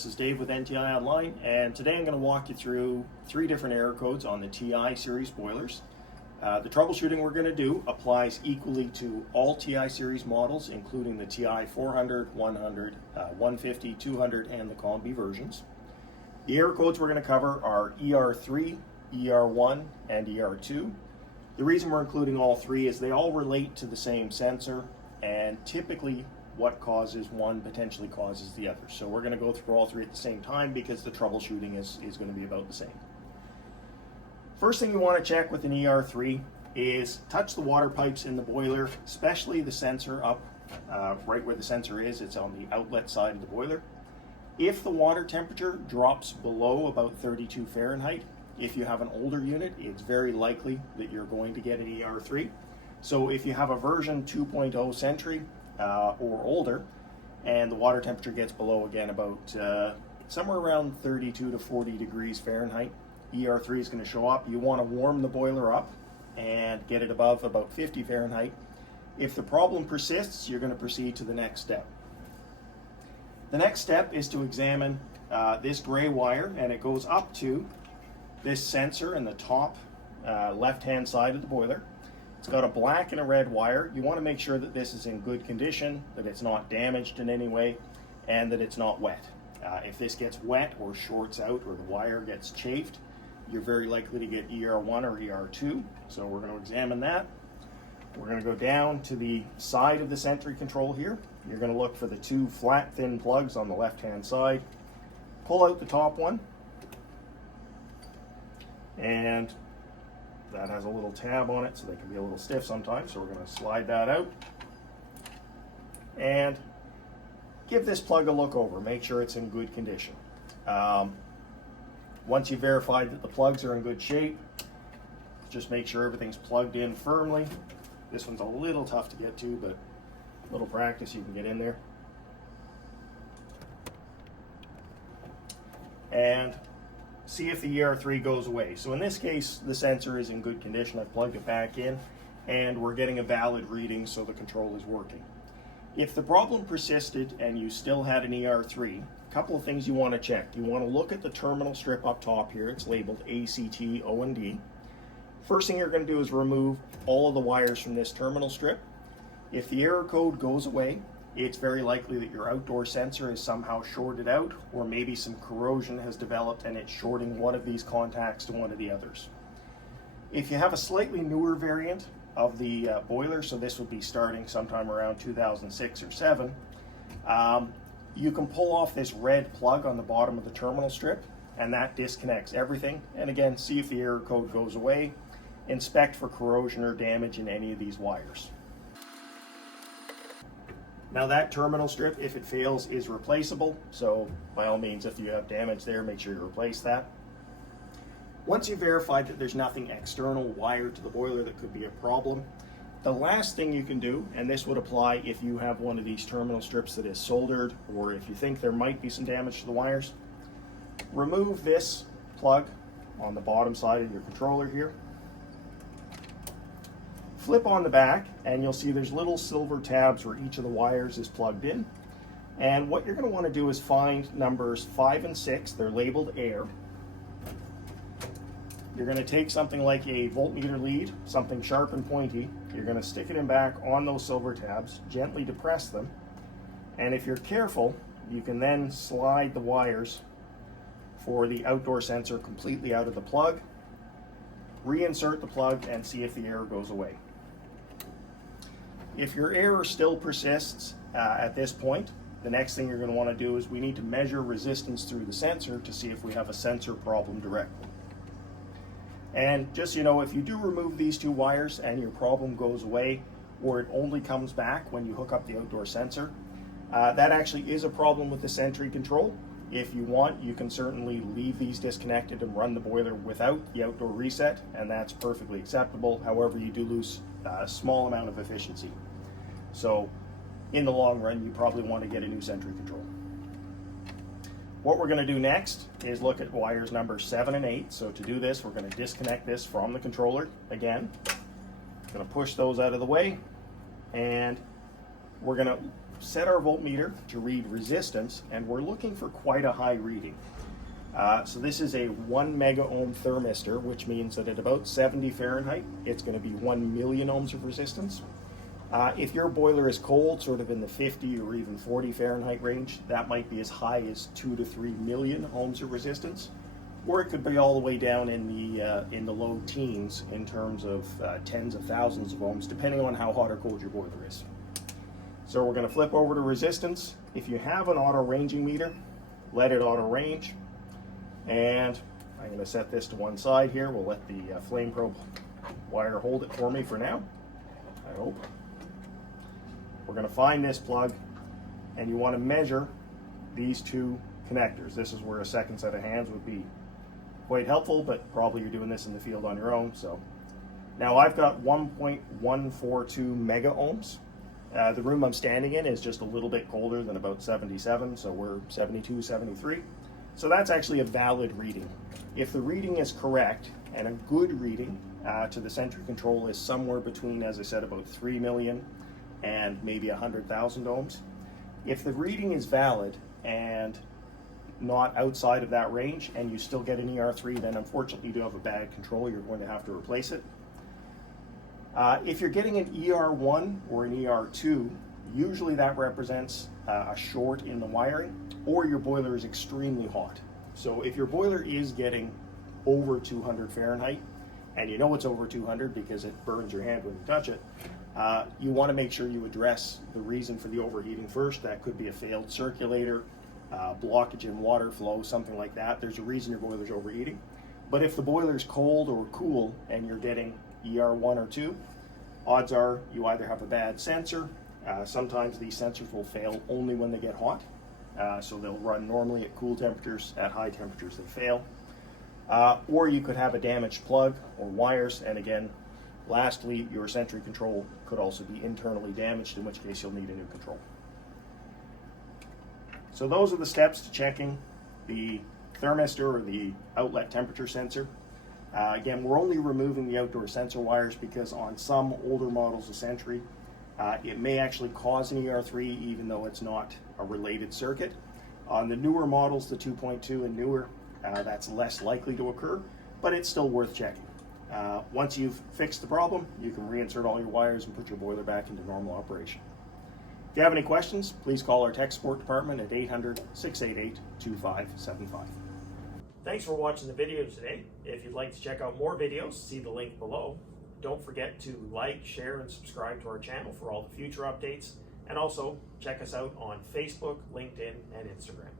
This is Dave with NTI Online, and today I'm going to walk you through 3 different error codes on the TI series boilers. The troubleshooting we're going to do applies equally to all TI series models, including the TI 400, 100, 150, 200, and the Combi versions. The error codes we're going to cover are Er3, Er1, and Er2. The reason we're including all 3 is they all relate to the same sensor, and typically what causes one potentially causes the other. So we're going to go through all 3 at the same time because the troubleshooting is going to be about the same. First thing you want to check with an Er3 is touch the water pipes in the boiler, especially the sensor up right where the sensor is. It's on the outlet side of the boiler. If the water temperature drops below about 32 Fahrenheit, if you have an older unit, it's very likely that you're going to get an Er3. So if you have a version 2.0 Sentry or older, and the water temperature gets below again about somewhere around 32 to 40 degrees Fahrenheit, Er3 is going to show up. You want to warm the boiler up and get it above about 50 Fahrenheit. If the problem persists, you're going to proceed to the next step. The next step is to examine this gray wire, and it goes up to this sensor in the top left-hand side of the boiler. It's got a black and a red wire. You want to make sure that this is in good condition, that it's not damaged in any way, and that it's not wet. If this gets wet or shorts out or the wire gets chafed, you're very likely to get Er1 or Er2. So we're going to examine that. We're going to go down to the side of the Sentry control here. You're going to look for the 2 flat, thin plugs on the left-hand side. Pull out the top one, and that has a little tab on it, so they can be a little stiff sometimes, so we're going to slide that out. And give this plug a look over, make sure it's in good condition. Once you've verified that the plugs are in good shape, just make sure everything's plugged in firmly. This one's a little tough to get to, but a little practice you can get in there. And see if the Er3 goes away. So in this case, the sensor is in good condition. I've plugged it back in, and we're getting a valid reading, so the control is working. If the problem persisted and you still had an Er3, a couple of things you want to check. You want to look at the terminal strip up top here. It's labeled ACT O&D. First thing you're going to do is remove all of the wires from this terminal strip. If the error code goes away, it's very likely that your outdoor sensor is somehow shorted out, or maybe some corrosion has developed and it's shorting one of these contacts to one of the others. If you have a slightly newer variant of the boiler, so this would be starting sometime around 2006 or 7, you can pull off this red plug on the bottom of the terminal strip, and that disconnects everything. And again, see if the error code goes away. Inspect for corrosion or damage in any of these wires. Now that terminal strip, if it fails, is replaceable, so by all means, if you have damage there, make sure you replace that. Once you've verified that there's nothing external wired to the boiler that could be a problem, the last thing you can do, and this would apply if you have one of these terminal strips that is soldered, or if you think there might be some damage to the wires, remove this plug on the bottom side of your controller here. Flip on the back, and you'll see there's little silver tabs where each of the wires is plugged in. And what you're going to want to do is find numbers 5 and 6. They're labeled air. You're going to take something like a voltmeter lead, something sharp and pointy. You're going to stick it in back on those silver tabs, gently depress them. And if you're careful, you can then slide the wires for the outdoor sensor completely out of the plug. Reinsert the plug and see if the error goes away. If your error still persists at this point, the next thing you're going to want to do is we need to measure resistance through the sensor to see if we have a sensor problem directly. And just so you know, if you do remove these 2 wires and your problem goes away, or it only comes back when you hook up the outdoor sensor, that actually is a problem with the Sentry control. If you want, you can certainly leave these disconnected and run the boiler without the outdoor reset, and that's perfectly acceptable. However, you do lose a small amount of efficiency. So in the long run, you probably want to get a new Sentry control. What we're going to do next is look at wires numbers 7 and 8. So to do this, we're going to disconnect this from the controller again. Going to push those out of the way, and we're going to set our voltmeter to read resistance, and we're looking for quite a high reading. So this is a 1 mega ohm thermistor, which means that at about 70 Fahrenheit, it's going to be 1 million ohms of resistance. If your boiler is cold, sort of in the 50 or even 40 Fahrenheit range, that might be as high as 2 to 3 million ohms of resistance, or it could be all the way down in the low teens in terms of tens of thousands of ohms, depending on how hot or cold your boiler is. So we're going to flip over to resistance. If you have an auto ranging meter, let it auto range. And I'm going to set this to one side here. We'll let the flame probe wire hold it for me for now, I hope. We're going to find this plug, and you want to measure these two connectors. This is where a second set of hands would be quite helpful, but probably you're doing this in the field on your own. So now I've got 1.142 mega ohms. The room I'm standing in is just a little bit colder than about 77, so we're 72, 73. So that's actually a valid reading. If the reading is correct, and a good reading to the sentry control is somewhere between, as I said, about 3 million and maybe 100,000 ohms. If the reading is valid and not outside of that range, and you still get an Er3, then unfortunately you do have a bad control. You're going to have to replace it. If you're getting an Er1 or an Er2, usually that represents a short in the wiring, or your boiler is extremely hot. So if your boiler is getting over 200 Fahrenheit, and you know it's over 200 because it burns your hand when you touch it, you want to make sure you address the reason for the overheating first. That could be a failed circulator, blockage in water flow, something like that. There's a reason your boiler's overheating. But if the boiler's cold or cool and you're getting Er1 or 2, odds are you either have a bad sensor. Sometimes these sensors will fail only when they get hot. So they'll run normally at cool temperatures. At high temperatures they fail. Or you could have a damaged plug or wires, and again, lastly, your sentry control could also be internally damaged, in which case you'll need a new control. So those are the steps to checking the thermistor or the outlet temperature sensor. Again, we're only removing the outdoor sensor wires because on some older models of Sentry, it may actually cause an Er3 even though it's not a related circuit. On the newer models, the 2.2 and newer, that's less likely to occur, but it's still worth checking. Once you've fixed the problem, you can reinsert all your wires and put your boiler back into normal operation. If you have any questions, please call our tech support department at 800-688-2575. Thanks for watching the video today. If you'd like to check out more videos, see the link below. Don't forget to like, share, and subscribe to our channel for all the future updates. And also check us out on Facebook, LinkedIn, and Instagram.